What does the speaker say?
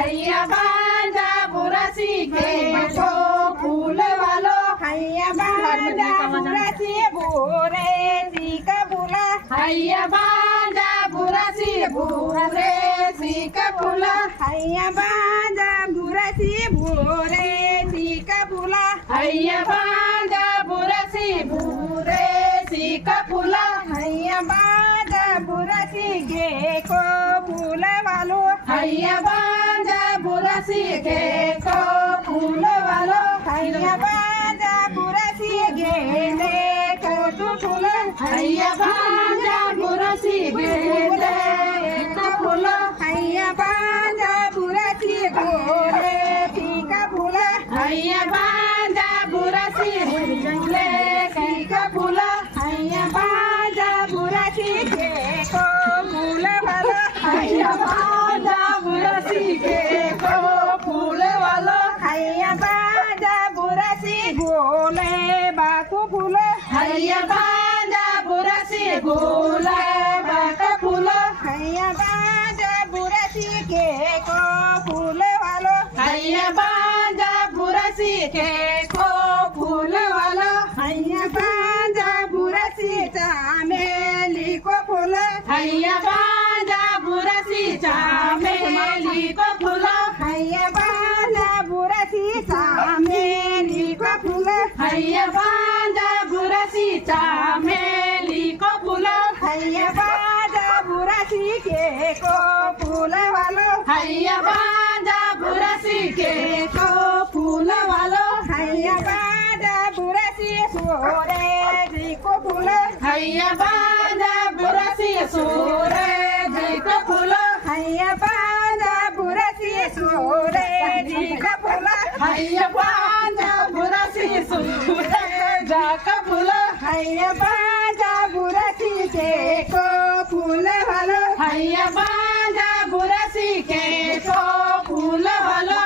हैया बाजा बुरसी के को फूल वालो हैया बाजा बुरसी भूरे सीका फूला हैया बाजा बुरसी भूरे सीका फूला हैया बाजा बुरसी भूरे सीका फूला हैया बाजा बुरसी भूरे सीका फूला हैया बाजा बुरसी गे को फूल वालो हैया बाजा बुरसी गे को फूल वालो हैया बाजा बुरसी गे को फूल हैया बाजा बुरसी गे को फूल हैया बाजा बुरसी गोरे फीका फूल हैया बाजा बुरसी गोरे फीका फूल हैया बाजा बुरसी गे को फूल वालो हैया बाजा बुरसी गे को फूल वालो हैया बाजा बुरसी गोले बाको फूल हैया बाजा बुरसी गोले बाको फूल हैया बाजा बुरसी गे को फूल वालो हैया बाजा बुरसी गे को फूल वालो हैया बाजा बुरसी चामेली को फूल हैया बाजा बुरसी चामेली को फूल हैया बाजा बुरसी चामेली को फूल हैया बाजा बुरसी चामेली को फूल हैया बाजा बुरसी के को फूल वालो हैया बाजा बुरसी के को फूल वालो हैया बाजा बुरसी सोरे जी को फूल हैया बाजा बुरसी सोरे जी को फूल हैया बाजा बुरसी सोरे जी को फूल हैया बाजा बुरसी सोरे जा का फूल हैया बाजा बुरसी के को फूल वालो हैया बाजा बुरसी के को फूल वालो